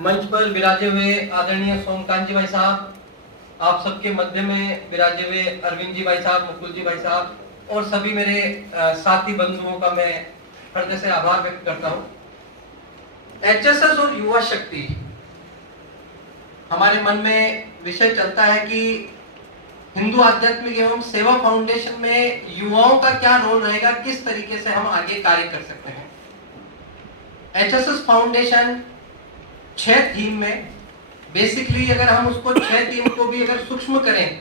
मंच पर विराजे हुए आदरणीय सोमकांत जी भाई साहब, आप सबके मध्य में विराजे हुए अरविंद जी भाई साहब, मुकुल जी भाई साहब और सभी मेरे साथी बंधुओं का मैं हृदय से आभार व्यक्त करता हूं। एचएसएस और युवा शक्ति, हमारे मन में विषय चलता है कि हिंदू आध्यात्मिक एवं सेवा फाउंडेशन में युवाओं का क्या रोल रहेगा, किस तरीके से हम आगे कार्य कर सकते हैं। एचएसएस फाउंडेशन 6 थीम में, बेसिकली अगर हम उसको 6 थीम को भी अगर सूक्ष्म करें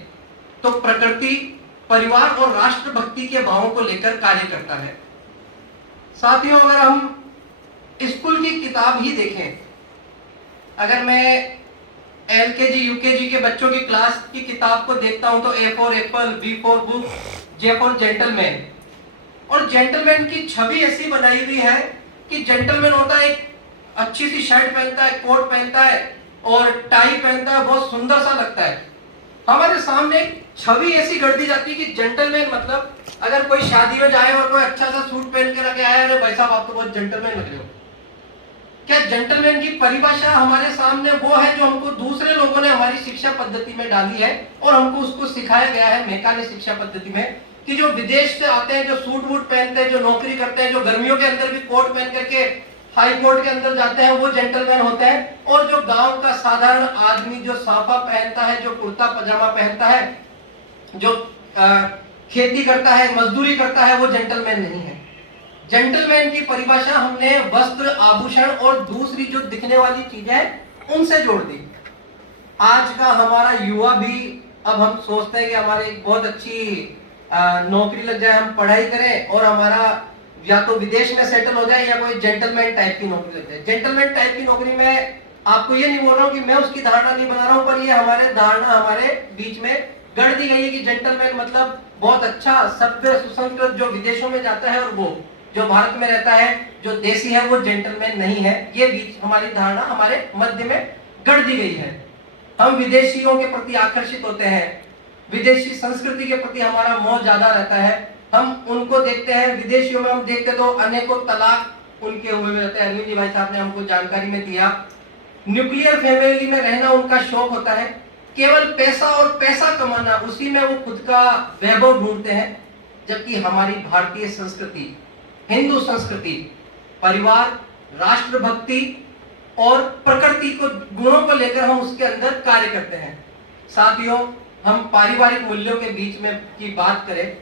तो प्रकृति, परिवार और राष्ट्रभक्ति के भावों को लेकर कार्य करता है। साथियों, अगर हम स्कूल की किताब ही देखें, अगर मैं एलकेजी यूकेजी के बच्चों की क्लास की किताब को देखता हूं तो A for apple, B for book, J for gentleman, और जेंटलमैन की छवि ऐसी बनाई हुई है कि जेंटलमैन होता है एक अच्छी सी शर्ट पहनता है, कोट पहनता है और टाई पहनता है, बहुत सुंदर सा लगता है। हमारे सामने छवि ऐसी गढ़ दी जाती है कि जेंटलमैन मतलब अगर कोई शादी में जाए और कोई अच्छा सा सूट पहन के रखे आया, अरे भाई साहब आप तो बहुत जेंटलमैन लग रहे हो। क्या जेंटलमैन की परिभाषा हमारे सामने वो है जो हमको दूसरे लोगों ने हमारी शिक्षा पद्धति में डाली है और हमको उसको सिखाया गया है मेकानी शिक्षा पद्धति में, कि जो विदेश से आते हैं, जो सूट वूट पहनते हैं, जो नौकरी करते हैं, जो गर्मियों के अंदर भी कोट पहन करके हाई कोर्ट के अंदर जाते हैं, वो जेंटलमैन होते हैं। और जो गांव का साधारण आदमी जो साफा पहनता है, जो कुर्ता पजामा पहनता है, जो खेती करता है, मजदूरी करता है, वो जेंटलमैन नहीं है। जेंटलमैन की परिभाषा हमने वस्त्र, आभूषण और दूसरी जो दिखने वाली चीजें हैं उनसे जोड़ दी। आज का हमारा युवा भी, अब हम सोचते हैं कि हमारी बहुत अच्छी नौकरी लग जाए, हम पढ़ाई करें और हमारा या तो विदेश में सेटल हो जाए या कोई जेंटलमैन टाइप की नौकरी लग जाए। जेंटलमैन टाइप की नौकरी में आपको ये नहीं बोल रहा हूं कि मैं उसकी धारणा नहीं बना रहा हूं, पर ये हमारे धारणा हमारे बीच में गढ़ दी गई है कि जेंटलमैन मतलब बहुत अच्छा, सभ्य, सुसंस्कृत, जो विदेशों में जाता है, और वो जो भारत में रहता है, जो देसी है, वो जेंटलमैन नहीं है। ये बीच हमारी धारणा हमारे मध्य में गढ़ दी गई है। हम विदेशियों के प्रति आकर्षित होते हैं, विदेशी संस्कृति के प्रति हमारा मोह ज्यादा रहता है। हम उनको देखते हैं, विदेशियों में हम देखते तो अनेकों तलाक उनके हुए रहते हैं। अरविंद जी भाई साहब ने हमको जानकारी में दिया। न्यूक्लियर फैमिली में रहना उनका शौक होता है, केवल पैसा और पैसा कमाना, उसी में वो खुद का वैभव ढूंढते हैं। जबकि हमारी भारतीय संस्कृति, हिंदू संस्कृति, परिवार, राष्ट्रभक्ति और प्रकृति को गुणों को लेकर हम उसके अंदर कार्य करते हैं। साथियों, हम पारिवारिक मूल्यों के बीच में की बात करें,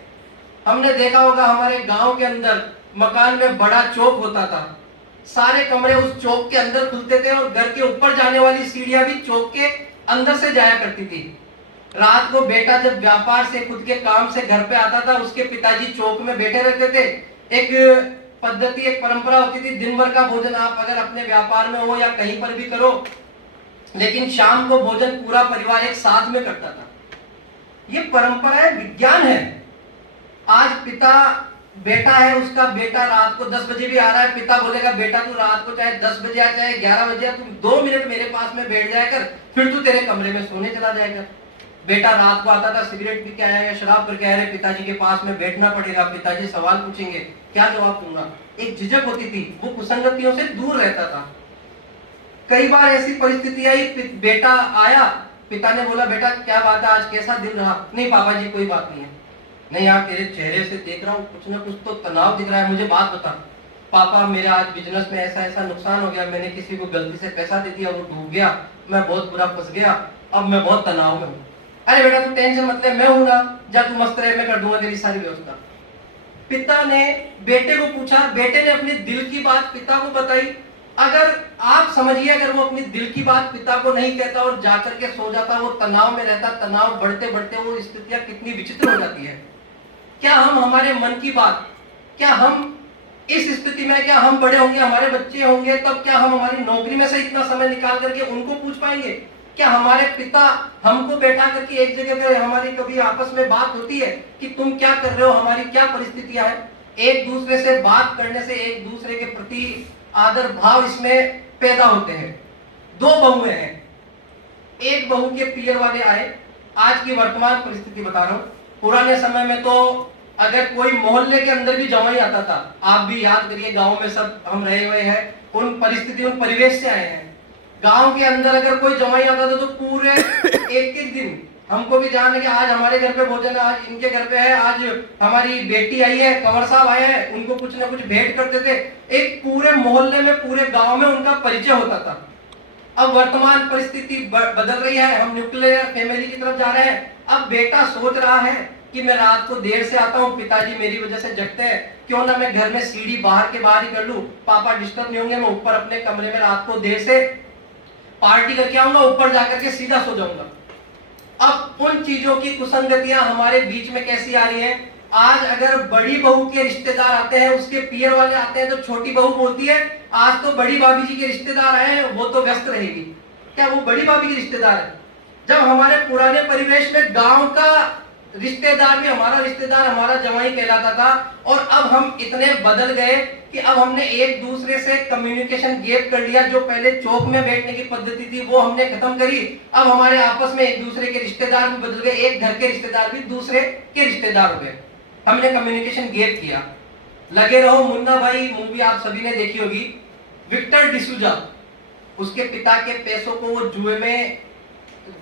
हमने देखा होगा हमारे गांव के अंदर मकान में बड़ा चौक होता था, सारे कमरे उस चौक के अंदर खुलते थे और घर के ऊपर जाने वाली सीढ़ियां भी चौक के अंदर से जाया करती थी। रात को बेटा जब व्यापार से, खुद के काम से घर पे आता था, उसके पिताजी चौक में बैठे रहते थे। एक पद्धति, एक परंपरा होती थी, दिन भर का भोजन आप अगर अपने व्यापार में हो या कहीं पर भी करो, लेकिन शाम को भोजन पूरा परिवार एक साथ में करता था। ये परंपरा है, विज्ञान है। आज पिता, बेटा है, उसका बेटा रात को 10 बजे भी आ रहा है, पिता बोलेगा बेटा तू रात को चाहे 10 बजे आ, चाहे 11 बजे आ, तू 2 मिनट मेरे पास में बैठ जाया कर, फिर तू तेरे कमरे में सोने चला जाएगा। बेटा रात को आता था, सिगरेट पी के आया या शराब करके आया, पिताजी के पास में बैठना पड़ेगा, पिताजी सवाल पूछेंगे, क्या जवाब दूंगा। एक झिझक होती थी, वो कुसंगतियों से दूर रहता था। कई बार ऐसी परिस्थिति आई, बेटा आया, पिता ने बोला बेटा क्या बात है, आज कैसा दिन रहा। नहीं पापा जी कोई बात नहीं है। नहीं यार, तेरे चेहरे से देख रहा हूँ कुछ ना कुछ तो तनाव दिख रहा है, मुझे बात बता। पापा मेरे आज बिजनेस में ऐसा ऐसा नुकसान हो गया, मैंने किसी को गलती से पैसा दे दिया, वो डूब गया, मैं बहुत बुरा फंस गया, अब मैं बहुत तनाव में हूँ। अरे बेटा तू टेंशन मत ले, मैं हूं ना, जा तू मस्त रहे, मैं कर दूंगा तेरी सारी व्यवस्था। पिता ने बेटे को पूछा, बेटे ने अपने दिल की बात पिता को बताई। अगर आप समझिए, अगर वो अपनी दिल की बात पिता को नहीं कहता और जाकर के सो जाता, वो तनाव में रहता, तनाव बढ़ते बढ़ते वो स्थितियां कितनी विचित्र हो जाती है। क्या हम हमारे मन की बात, क्या हम इस स्थिति में, क्या हम बड़े होंगे, हमारे बच्चे होंगे, तब क्या हम हमारी नौकरी में से इतना समय निकाल करके उनको पूछ पाएंगे? क्या हमारे पिता हमको बैठा करके एक जगह पे, हमारी कभी आपस में बात होती है कि तुम क्या कर रहे हो, हमारी क्या परिस्थितियां हैं? एक दूसरे से बात करने से एक दूसरे के प्रति आदर भाव इसमें पैदा होते हैं। 2 बहुएं हैं, एक बहू के पियर वाले आए। आज की वर्तमान परिस्थिति बता रहा हूं, पुराने समय में तो अगर कोई मोहल्ले के अंदर भी जमाई आता था, आप भी याद करिए, गांव में सब हम रहे हुए हैं, उन परिस्थिति, उन परिवेश से आए हैं। गांव के अंदर अगर कोई जमाई आता था तो पूरे एक एक दिन, हमको भी ध्यान है कि आज हमारे घर पे भोजन है, आज इनके घर पे है, आज हमारी बेटी आई है, कंवर साहब आए हैं, उनको कुछ ना कुछ भेंट करते थे। एक पूरे मोहल्ले में, पूरे गांव में उनका परिचय होता था। अब वर्तमान परिस्थिति बदल रही है, हम न्यूक्लियर फैमिली की तरफ जा रहे हैं। अब बेटा सोच रहा है कि मैं रात को देर से आता हूँ, पिताजी मेरी वजह से जगते हैं, क्यों ना मैं घर में सीढ़ी बाहर के बाहर ही कर लूं, पापा डिस्टर्ब नहीं होंगे, मैं ऊपर अपने कमरे में रात को देर से पार्टी करके आऊंगा, ऊपर जाकर के सीधा सो जाऊंगा। अब उन चीजों की कुसंगतियां हमारे बीच में कैसी आ रही हैं? आज अगर बड़ी बहू के रिश्तेदार आते हैं, उसके पियर वाले आते हैं, तो छोटी बहू बोलती है आज तो बड़ी भाभी जी के रिश्तेदार आए हैं, वो तो व्यस्त रहेगी। क्या वो बड़ी भाभी के रिश्तेदार है? जब हमारे पुराने परिवेश में गांव का रिश्तेदार भी हमारा रिश्तेदार, हमारा जवाई कहलाता था, और अब हम इतने बदल गए कि अब हमने एक दूसरे से कम्युनिकेशन गैप कर लिया। जो पहले चौक में बैठने की पद्धति थी वो हमने खत्म करी। अब हमारे आपस में एक दूसरे के रिश्तेदार भी बदल गए, एक घर के रिश्तेदार भी दूसरे के रिश्तेदार हो गए, हमने कम्युनिकेशन गैप किया। लगे रहो मुन्ना भाई मूवी आप सभी ने देखी होगी। विक्टर डिसूजा, उसके पिता के पैसों को वो जुए में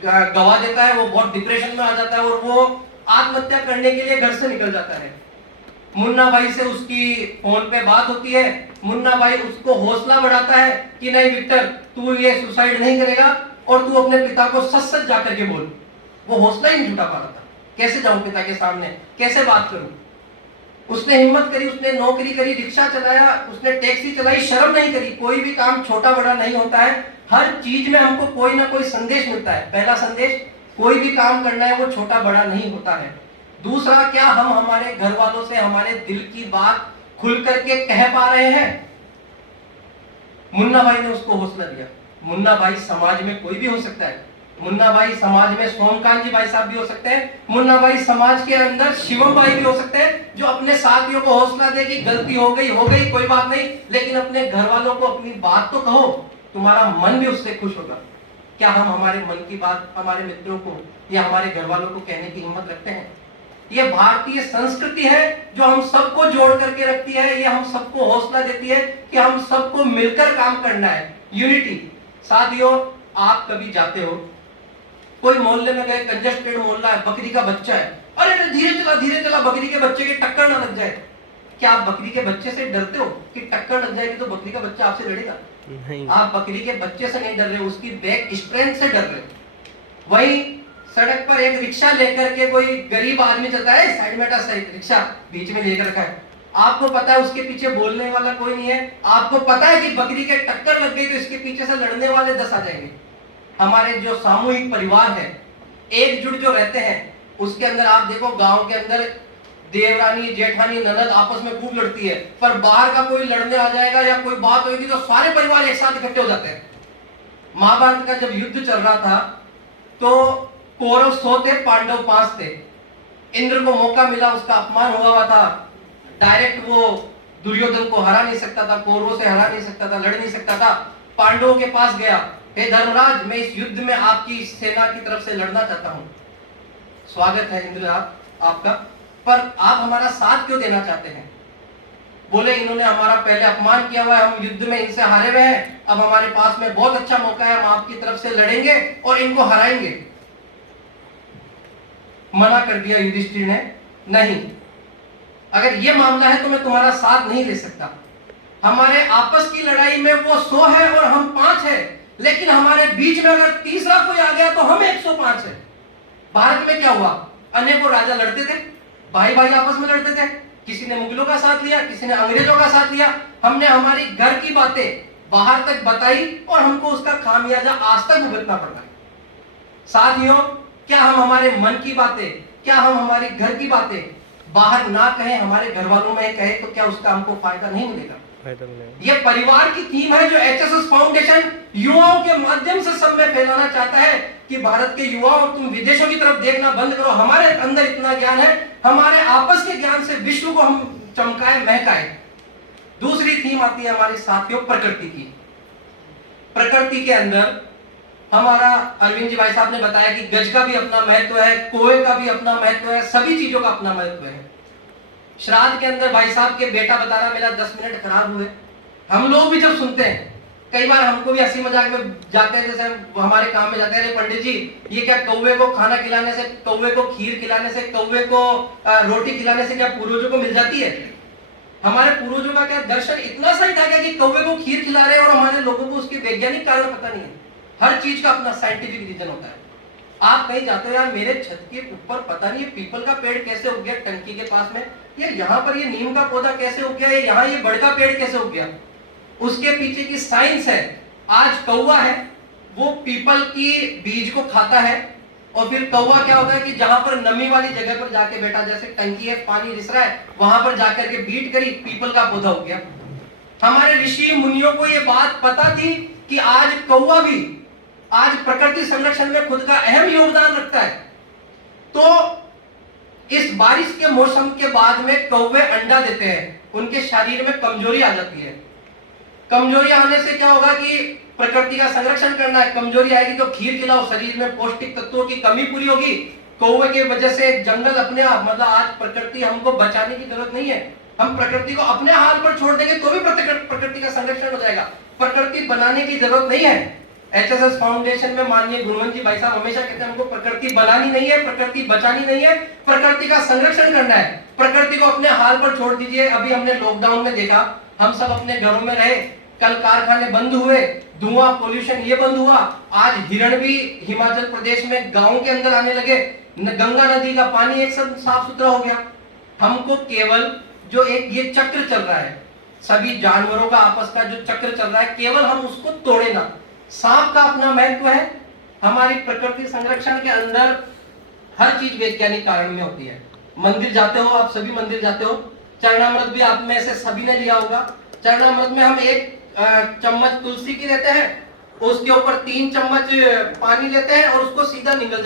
गवा देता है, वो बहुत डिप्रेशन में आ जाता है और वो आत्महत्या करने के लिए घर से निकल जाता है। मुन्ना भाई से उसकी फोन पे बात होती है, मुन्ना भाई उसको हौसला बढ़ाता है कि नहीं विक्टर, तू ये सुसाइड नहीं करेगा और तू अपने पिता को सच सच जाकर के बोल। वो हौसला ही नहीं जुटा पा रहा था, कैसे जाऊं पिता के सामने, कैसे बात करूं। उसने हिम्मत करी, उसने नौकरी करी, रिक्शा चलाया, उसने टैक्सी चलाई, शर्म नहीं करी। कोई भी काम छोटा बड़ा नहीं होता है, हर चीज में हमको कोई ना कोई संदेश मिलता है। पहला संदेश, कोई भी काम करना है वो छोटा बड़ा नहीं होता है। दूसरा, क्या हम हमारे घर वालों से हमारे दिल की बात खुल करके कह पा रहे हैं? मुन्ना भाई ने उसको हौसला दिया। मुन्ना भाई समाज में कोई भी हो सकता है, मुन्ना भाई समाज में सोमकांत जी भाई साहब भी हो सकते हैं, मुन्ना भाई समाज के अंदर शिवम भाई भी हो सकते हैं, जो अपने साथियों को हौसला दे कि गलती हो गई कोई बात नहीं, लेकिन अपने घर वालों को अपनी बात तो कहो, तुम्हारा मन भी उससे खुश होगा। क्या हम हमारे मन की बात हमारे मित्रों को या हमारे घर वालों को कहने की हिम्मत रखते हैं? ये भारतीय संस्कृति है जो हम सबको जोड़ करके रखती है, ये हम सबको हौसला देती है कि हम सबको मिलकर काम करना है, यूनिटी। साथियों, आप कभी जाते हो कोई मोहल्ले में गए, कंजेस्टेड मोहल्ला है, बकरी का बच्चा है, अरे धीरे चला बकरी के बच्चे के टक्कर ना लग जाए। क्या आप बकरी के बच्चे से डरते हो कि टक्कर लग जाएगी तो बकरी का बच्चा आपसे लड़ेगा? नहीं। आप बकरी के बच्चे से नहीं डर रहे, उसकी बैक स्ट्रेंथ से डर रहे। वही सड़क पर एक रिक्शा लेकर के कोई गरीब आदमी चलता है, साइड में रिक्शा बीच में लेकर रखा है, आपको पता है उसके पीछे बोलने वाला कोई नहीं है, आपको पता है कि बकरी के टक्कर लग गई तो इसके पीछे से लड़ने वाले 10 आ जाएंगे। हमारे जो सामूहिक परिवार है, एकजुट जो रहते हैं, उसके अंदर आप देखो गांव के अंदर देवरानी जेठानी ननद आपस में खूब लड़ती है, पर बाहर का कोई लड़ने आ जाएगा या कोई बात होगी तो सारे परिवार एक साथ इकट्ठे हो जाते हैं। महाभारत का जब युद्ध चल रहा था तो कौरव 100 थे, पांडव 5 थे। इंद्र को मौका मिला, उसका अपमान हुआ था, डायरेक्ट वो दुर्योधन को हरा नहीं सकता था, कौरवों से हरा नहीं सकता था, लड़ नहीं सकता था। पांडवों के पास गया, हे धर्मराज, मैं इस युद्ध में आपकी सेना की तरफ से लड़ना चाहता हूं। स्वागत है इंद्र आपका, पर आप हमारा साथ क्यों देना चाहते हैं? बोले इन्होंने हमारा पहले अपमान किया हुआ है, हम युद्ध में इनसे हारे हुए हैं, अब हमारे पास में बहुत अच्छा मौका है, हम आपकी तरफ से लड़ेंगे और इनको हराएंगे। मना कर दिया युधिष्ठिर ने, नहीं, अगर ये मामला है तो मैं तुम्हारा साथ नहीं ले सकता। हमारे आपस की लड़ाई में वो 100 है और हम 5 है, लेकिन हमारे बीच में अगर तीसरा कोई आ गया तो हम 105 है। भारत में क्या हुआ? अनेकों राजा लड़ते थे, भाई भाई आपस में लड़ते थे, किसी ने मुगलों का साथ लिया, किसी ने अंग्रेजों का साथ लिया। हमने हमारी घर की बातें बाहर तक बताई और हमको उसका खामियाजा आज तक भुगतना पड़ रहा है। साथियों, क्या हम हमारे मन की बातें, क्या हम हमारे घर की बातें बाहर ना कहें, हमारे घर वालों में कहें, तो क्या उसका हमको फायदा नहीं मिलेगा? ये परिवार की थीम है जो एचएसएस फाउंडेशन युवाओं के माध्यम से सब में फैलाना चाहता है कि भारत के युवाओं, तुम विदेशों की तरफ देखना बंद करो, हमारे अंदर इतना ज्ञान है, हमारे आपस के ज्ञान से विश्व को हम चमकाए महकाए। दूसरी थीम आती है हमारे साथियों प्रकृति की। प्रकृति के अंदर हमारा अरविंद जी भाई साहब ने बताया कि गज का भी अपना महत्व है, कोए का भी अपना महत्व है, सभी चीजों का अपना महत्व है। श्राद्ध के अंदर भाई साहब के बेटा बता रहा मेरा 10 मिनट खराब हुए, हम लोग भी जब सुनते हैं, कई बार हमको भी हंसी मजाक में जाते हैं, जैसे हम हमारे काम में जाते हैं, अरे पंडित जी ये क्या कौवे को खाना खिलाने से, कौवे को खीर खिलाने से, कौवे को रोटी खिलाने से क्या पूर्वजों को मिल जाती है? हमारे पूर्वजों का क्या दर्शन इतना सही था क्या कि कौवे को खीर खिला रहे हैं और हमारे लोगों को उसके वैज्ञानिक कारण पता नहीं है? हर चीज का अपना साइंटिफिक रीजन होता है। आप कहीं जाते हो, यार मेरे छत के ऊपर पता नहीं पीपल का पेड़ कैसे उग गया टंकी के पास में, यार यहाँ पर ये नीम का पौधा कैसे उग गया, यहाँ ये बड़ का पेड़ कैसे उग गया? उसके पीछे की साइंस है। आज कौवा है वो पीपल की बीज को खाता है, और फिर कौवा क्या होता है कि जहां पर नमी वाली जगह पर जाके बैठा, जैसे टंकी है पानी रिस रहा है, वहां पर जाकर के बीट करी, पीपल का पौधा हो गया। हमारे ऋषि मुनियों को ये बात पता थी कि आज कौवा भी आज प्रकृति संरक्षण में खुद का अहम योगदान रखता है। तो इस बारिश के मौसम के बाद में कौवे अंडा देते हैं, उनके शरीर में कमजोरी आ जाती है। कमजोरी आने से क्या होगा कि प्रकृति का संरक्षण करना है, कमजोरी आएगी तो खीर खिलाओ, शरीर में पौष्टिक तत्वों की कमी पूरी होगी। कौवे की वजह से जंगल अपने आप, मतलब आज प्रकृति हमको बचाने की जरूरत नहीं है, हम प्रकृति को अपने हाल पर छोड़ देंगे तो भी प्रकृति का संरक्षण हो जाएगा। प्रकृति बनाने की जरूरत नहीं है। एचएसएस फाउंडेशन में माननीय गुणवंत जी भाई साहब हमेशा कहते हैं हमको प्रकृति बनानी नहीं है, प्रकृति बचानी नहीं है, प्रकृति का संरक्षण करना है। प्रकृति को अपने हाल पर छोड़ दीजिए। अभी हमने लॉकडाउन में देखा, हम सब अपने घरों में रहे, कल कारखाने बंद हुए, धुआं पोल्यूशन ये बंद हुआ, आज हिरण भी हिमाचल प्रदेश में गांव के अंदर आने लगे, गंगा नदी का पानी एकदम साफ सुथरा हो गया। हमको केवल जो एक ये चक्र चल रहा है, सभी जानवरों का आपस का जो चक्र चल रहा है, केवल हम उसको तोड़े ना। सांप का अपना महत्व है, हमारी प्रकृति संरक्षण के अंदर हर चीज वैज्ञानिक कारण में होती है। मंदिर जाते हो, आप सभी मंदिर जाते हो, चरणामृत भी आप में से सभी ने लिया होगा। चरणामृत में हम एक चम्मच तुलसी की लेते हैं, उसके ऊपर 3 चम्मच पानी लेते हैं और उसको सीधा निगल जाते हैं।